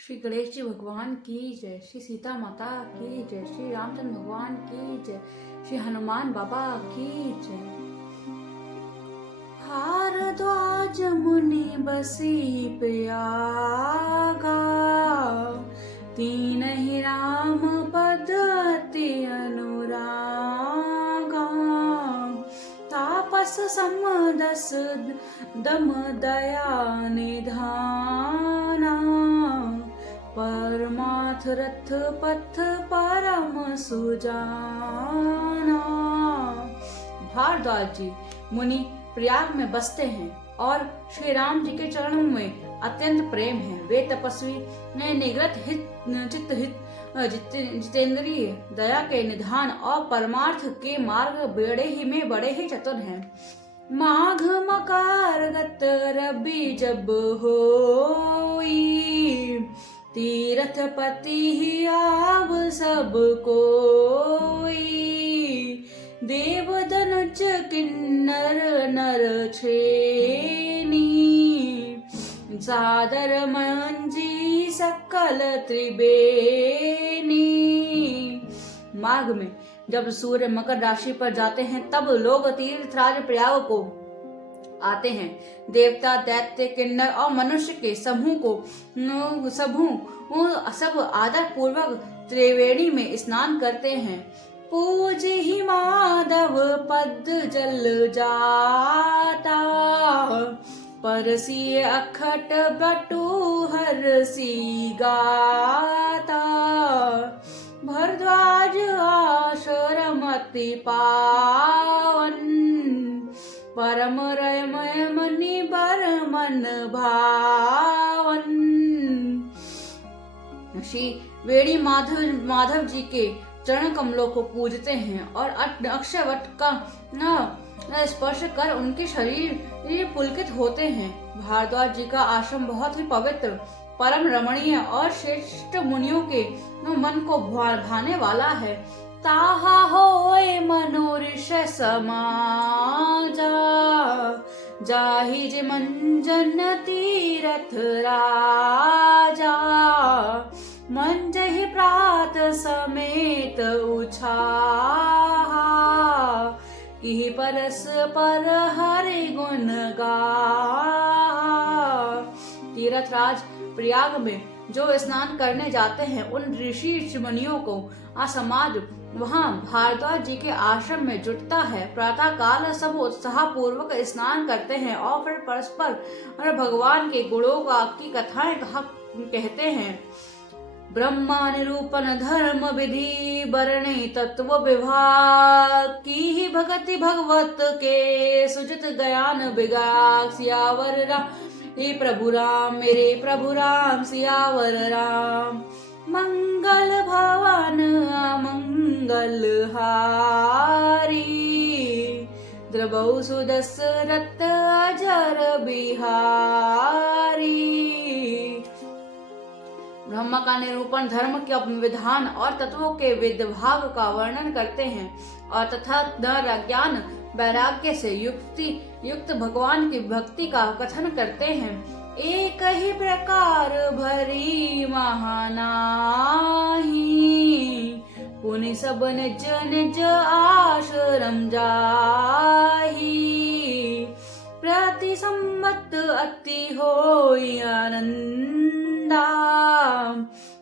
श्री गणेश जी भगवान की जय, श्री सीता माता की जय, श्री रामचंद्र भगवान की जय, श्री हनुमान बाबा की जय। भारद्वाज मुनि बसी प्रयागा, तीन ही राम पद अति अनुरागा। तापस समदस दम दया निधाना, परमार्थ रथ पथ परम सुजाना। भारद्वाज जी मुनि प्रयाग में बसते हैं और श्री राम जी के चरणों में अत्यंत प्रेम है। वे तपस्वी निगृत जितेंद्रिय दया के निधान और परमार्थ के मार्ग बड़े ही चतुर हैं। माघ मकार गत रबि जब होई, तीरथ पति ही आव सब कोई। देव धनुज किन्नर नर छेनी, सादर मंजी सकल त्रिबेनी। माघ में जब सूर्य मकर राशि पर जाते हैं तब लोग तीर्थराज प्रयाग को आते हैं। देवता, दैत्य, किन्नर और मनुष्य के सब आदर पूर्वक त्रिवेणी में स्नान करते हैं। पूज ही माधव पद जल जाता, परसी अखट बटू हरसी गाता। भरद्वाज आश्रम अति पावन, परम रमय मनि बर मन भावन। श्री वेणी माधव जी के चरण कमलों को पूजते हैं और अक्षयवट का स्पर्श कर उनके शरीर पुलकित होते हैं। भारद्वाज जी का आश्रम बहुत ही पवित्र, परम रमणीय और श्रेष्ठ मुनियों के मन को भाने वाला है। ताहा होए मनुष्य समाजा, जाहि जे मंजन तीरथ राजा। मंजहि प्रात समेत उछाहा, कि परस पर हरि गुण गाहा। तीर्थराज प्रयाग में जो स्नान करने जाते हैं उन ऋषि मुनियों को समाज वहां भारद्वाज जी के आश्रम में जुटता है। प्रातः काल सब उत्साह पूर्वक स्नान करते हैं और फिर परस्पर और भगवान के गुणों की कथाएं कहते हैं। ब्रह्मा निरूपण धर्म विधि बरणे तत्व विभाग, की ही भगति भगवत के सुजत ज्ञान विगाग। सियावर राम हे प्रभु राम, मेरे प्रभु राम सियावर राम। मंगल भवन अमंगल हारी, द्रवौ सुदशरथ अजर बिहारी। ब्रह्म का निरूपण धर्म के विधान और तत्वों के विभाग का वर्णन करते हैं और तथा ज्ञान वैराग्य से युक्त भगवान की भक्ति का कथन करते हैं। एक ही प्रकार भरी महानाही, पुनि सब निज निज आश्रम जाही। प्रति संवत अति होई आनंदा,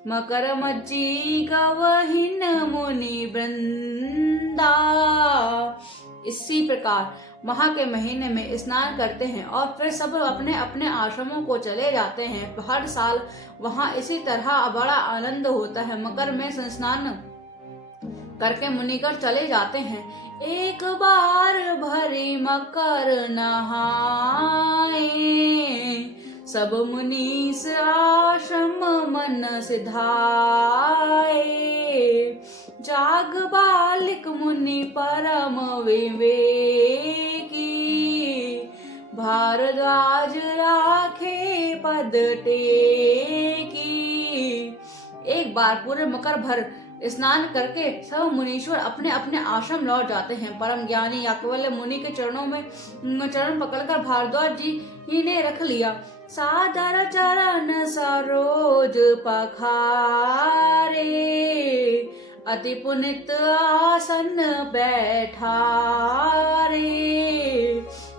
मकर मज्जी गवहिन मुनि वृंदा। इसी प्रकार माह के महीने में स्नान करते हैं और फिर सब अपने अपने आश्रमों को चले जाते हैं। हर साल वहां इसी तरह बड़ा आनंद होता है। मकर में स्नान करके मुनिगण चले जाते हैं। एक बार भरी मकर नहाए, सब मुनीस आश्रम मन सिधाए। जाग बालिक मुनि परम विवेकी, भारद्वाज राखे पद टेकी। एक बार पूरे मकर भर स्नान करके सब मुनीश्वर अपने अपने आश्रम लौट जाते हैं। परम ज्ञानी याज्ञवल्क्य मुनि के चरणों में चरण पकड़कर भारद्वाज जी ने रख लिया। सादर चरण सरोज पखारे, अति पुनित आसन बैठारे,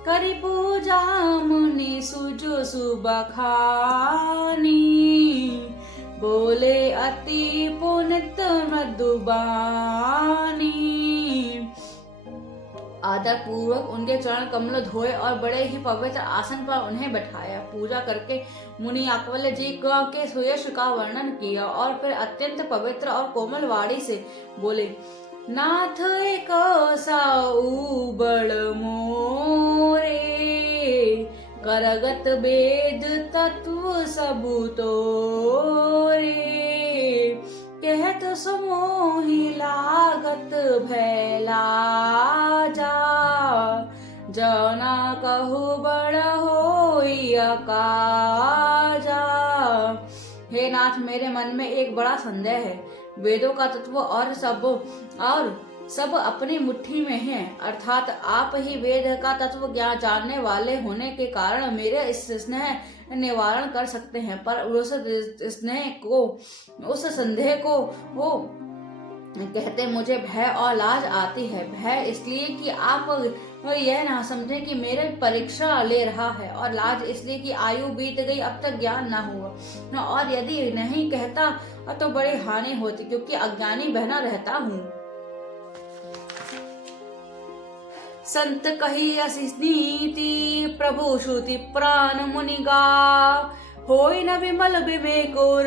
करी पूजा मुनि सुजु सुबखानी, बोले अति पुनित मृदुबानी। आदर पूर्वक उनके चरण कमल धोए और बड़े ही पवित्र आसन पर उन्हें बैठाया। पूजा करके मुनि याज्ञवल्क्य जी के सुयश का वर्णन किया और फिर अत्यंत पवित्र और कोमल वाणी से बोले, नाथ एक साऊ बड़ मोरे, करगत वेद तत्व सबु तोरे, कहत समोहि लागत भैला जा, जना कहु बड़ होई अकाजा। हे नाथ, मेरे मन में एक बड़ा संदेह है। वेदों का तत्व और सब अपनी मुट्ठी में है, अर्थात आप ही वेद का तत्व ज्ञान जानने वाले होने के कारण मेरे इस स्नेह निवारण कर सकते हैं, पर उस संदेह को वो कहते मुझे भय और लाज आती है। भय इसलिए कि आप यह ना समझे कि मेरे परीक्षा ले रहा है, और लाज इसलिए कि आयु बीत गई, अब तक ज्ञान ना हुआ, और यदि नहीं कहता तो बड़ी हानि होती, क्योंकि अज्ञानी बहना रहता हूँ। संत कही असिस नीति, प्रभु श्रुति प्राण मुनि गा, होई न विमल विवेक और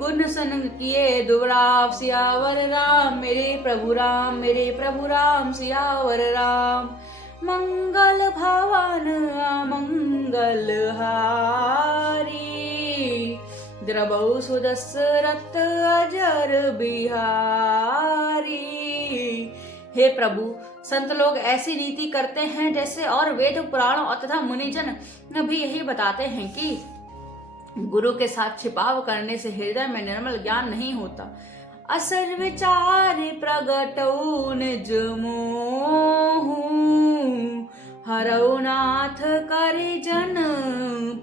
गुण सन किए दुबराव। सियावर राम मेरे प्रभु राम, मेरे प्रभु राम सियावर राम। मंगल भवन मंगल हारी, द्रबहु सुदशरथ अजर बिहारी। हे प्रभु, संत लोग ऐसी नीति करते हैं जैसे, और वेद पुराण तथा मुनिजन भी यही बताते हैं कि गुरु के साथ छिपाव करने से हृदय में निर्मल ज्ञान नहीं होता। असर विचार प्रगटऊ निज मोहु, हरऊ नाथ करि जन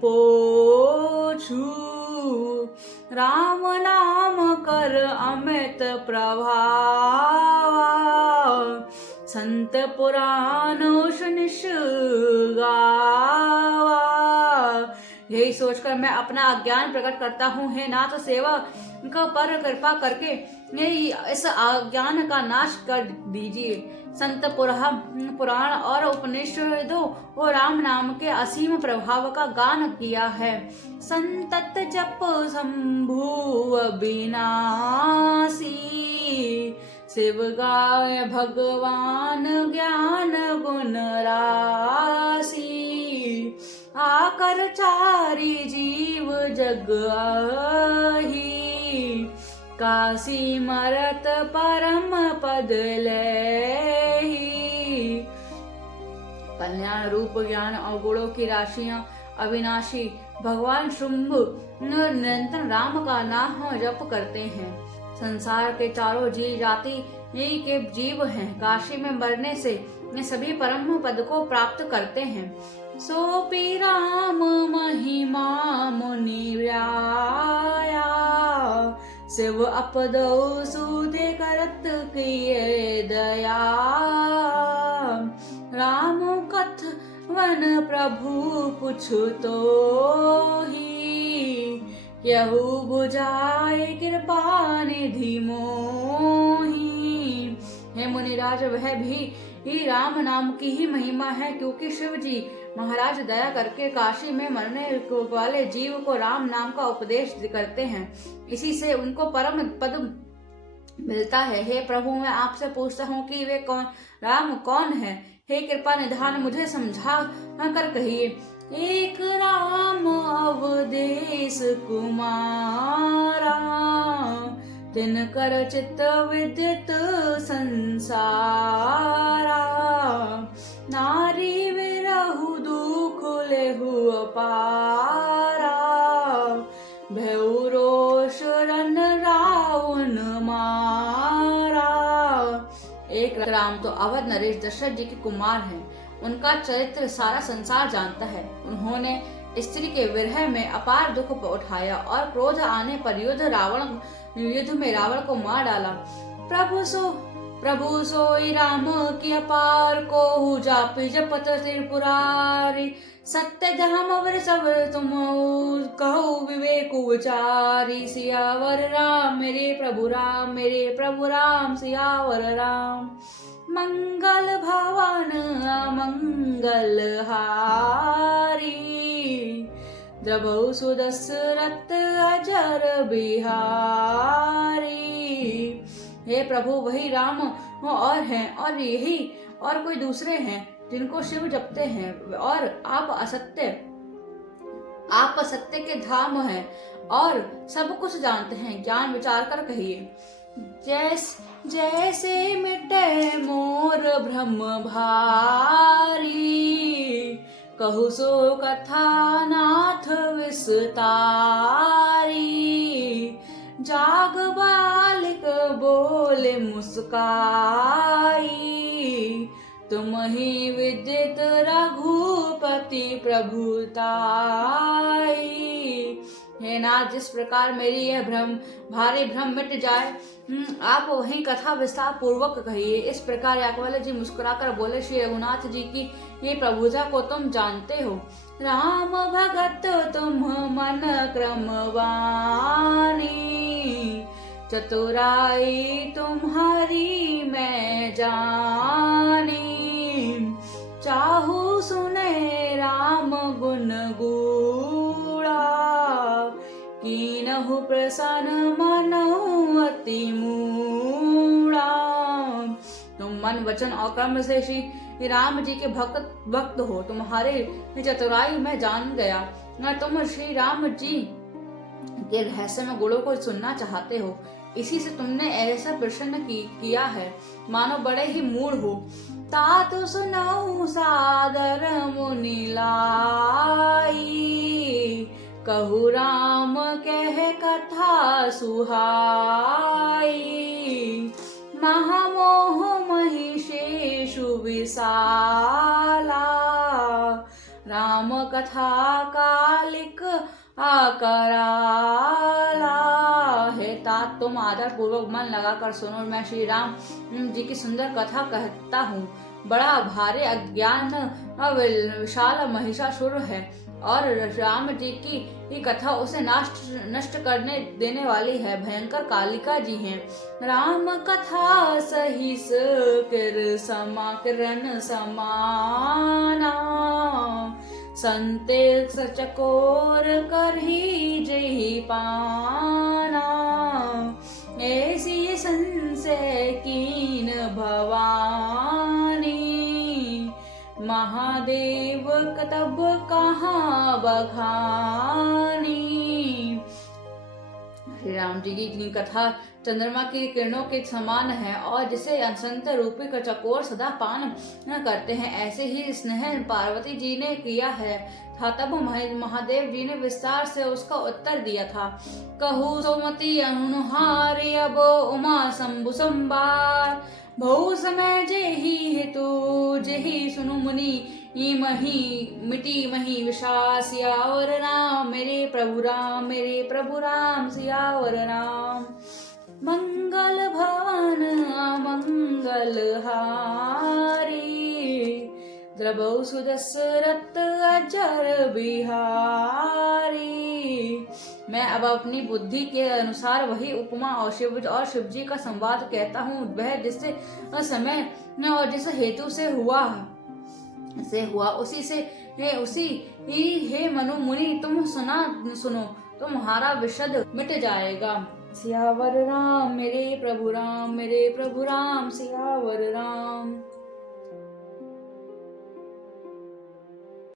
पोछू। राम नाम कर अमित प्रभावा, संत पुराण निश गावा। यही सोचकर मैं अपना अज्ञान प्रकट करता हूँ। हे नाथ, सेवक पर कृपा करके इस अज्ञान का नाश कर दीजिए। संत पुराण और उपनिषदों और राम नाम के असीम प्रभाव का गान किया है। संतत जप शंभु अविनाशी, शिव गाय भगवान ज्ञान गुण राशि। आकर चारी जीव जग आही, काशी मरत परम पद लेही। कल्याण रूप ज्ञान और गुणों की राशियां अविनाशी भगवान शुंभ निरंतर राम का नाम जप करते हैं। संसार के चारों जीव जाति के जीव हैं। काशी में मरने से सभी परम पद को प्राप्त करते हैं। सोपी राम महिमा मुनि व्याया, शिव अपदौ सुधे करत किए दया। राम कथ वन प्रभु पुछु तो ही, यहु बुझाए कृपा निधि मोही। हे मुनिराज, वह भी राम नाम की ही महिमा है, क्योंकि शिव जी महाराज दया करके काशी में मरने वाले जीव को राम नाम का उपदेश करते हैं। इसी से उनको परम पद मिलता है। हे प्रभु, मैं आपसे पूछता हूँ कि वे राम कौन है? हे कृपा निधान, मुझे समझा कर कहिए। एक राम अवधेश कुमारा, तिनकर चित्त विदित संसारा। नारी विरहु दुख लेहु अपारा, भयउ रोष रन रावण मारा। राम तो अवध नरेश दशरथ जी के कुमार हैं। उनका चरित्र सारा संसार जानता है। उन्होंने स्त्री के विरह में अपार दुख उठाया और क्रोध आने पर युद्ध में रावण को मार डाला। प्रभु सोई राम की अपार को जापि जपत त्रिपुरारी, सत्य धाम अवर सबर तुम कहो विवेक विचारी। सियावर राम मेरे प्रभु राम सियावर राम। मंगल भवन मंगल हारी, द्रबहु सुदशरथ अजर बिहारी। हे प्रभु वही राम और हैं और यही और कोई दूसरे हैं जिनको शिव जपते हैं, और आप असत्य के धाम हैं और सब कुछ जानते हैं। ज्ञान विचार कर कहिए। जैसे मिटे मोर भ्रम भारी, कहु सो कथा नाथ विस्तारी। जाग बालिक बोले मुस्काई, तुम ही विदित रघुपति प्रभुताई। हे नाथ, जिस प्रकार मेरी यह भारी भ्रम मिट जाए, आप वही कथा विस्तार पूर्वक कहिए। इस प्रकार याकवाल जी मुस्कुराकर बोले, श्री रघुनाथ जी की ये प्रभुता को तुम जानते हो। राम भगत तुम मन क्रम वानी, चतुराई तुम्हारी मैं जानी। चाहू सुने राम गुण गूढ़ा, कीनहु प्रसन्न मनहु अति मूढ़ा। तुम मन वचन और कर्म से श्री राम जी के भक्त हो। तुम्हारे चतुराई में जान गया। तुम श्री राम जी के रहस्यमय गुणों को सुनना चाहते हो, इसी से तुमने ऐसा प्रश्न किया है, मानो बड़े ही मूढ़ हो। तातु सुनऊ सादर मुनि लाई, कहु राम कह कथा सुहाई। महामोह महिषेषु विशाला, राम कथा कालिक आकराला। हे तात, तुम आदर पूर्वक मन लगाकर सुनो। मैं श्री राम जी की सुंदर कथा कहता हूँ। बड़ा भारी अज्ञान विशाल महिषासुर है और राम जी की कथा उसे नष्ट करने देने वाली है। भयंकर कालिका जी हैं। राम कथा सहिस किरण समाना, संते सचकोर करही जही पाना। ऐसी संशय कीन भवानी, महादेव कतब कहाँ बखानी। श्री राम जी की कथा चंद्रमा की किरणों के समान है और जिसे असंत रूपी का चकोर सदा पान करते हैं, ऐसे ही स्नेह पार्वती जी ने किया है था। तब महादेव जी ने विस्तार से उसका उत्तर दिया था। कहू सोमती अनुहारी अब उमा शंभु संबार, बहु समय जेहि हेतु जेहि सुनु मुनि मिटी मही विशास। सियावर राम मेरे प्रभु राम सियावर राम। मंगल भवन मंगल हारी, द्रबहु सुदशरथ अजर बिहारी। मैं अब अपनी बुद्धि के अनुसार वही उपमा और शिव जी का संवाद कहता हूँ। वह जिस समय और जिस हेतु से हुआ उसी हे मनु मुनि तुम सुनो, तुम्हारा विशद मिट जाएगा। सियावर राम मेरे प्रभु राम सियावर राम।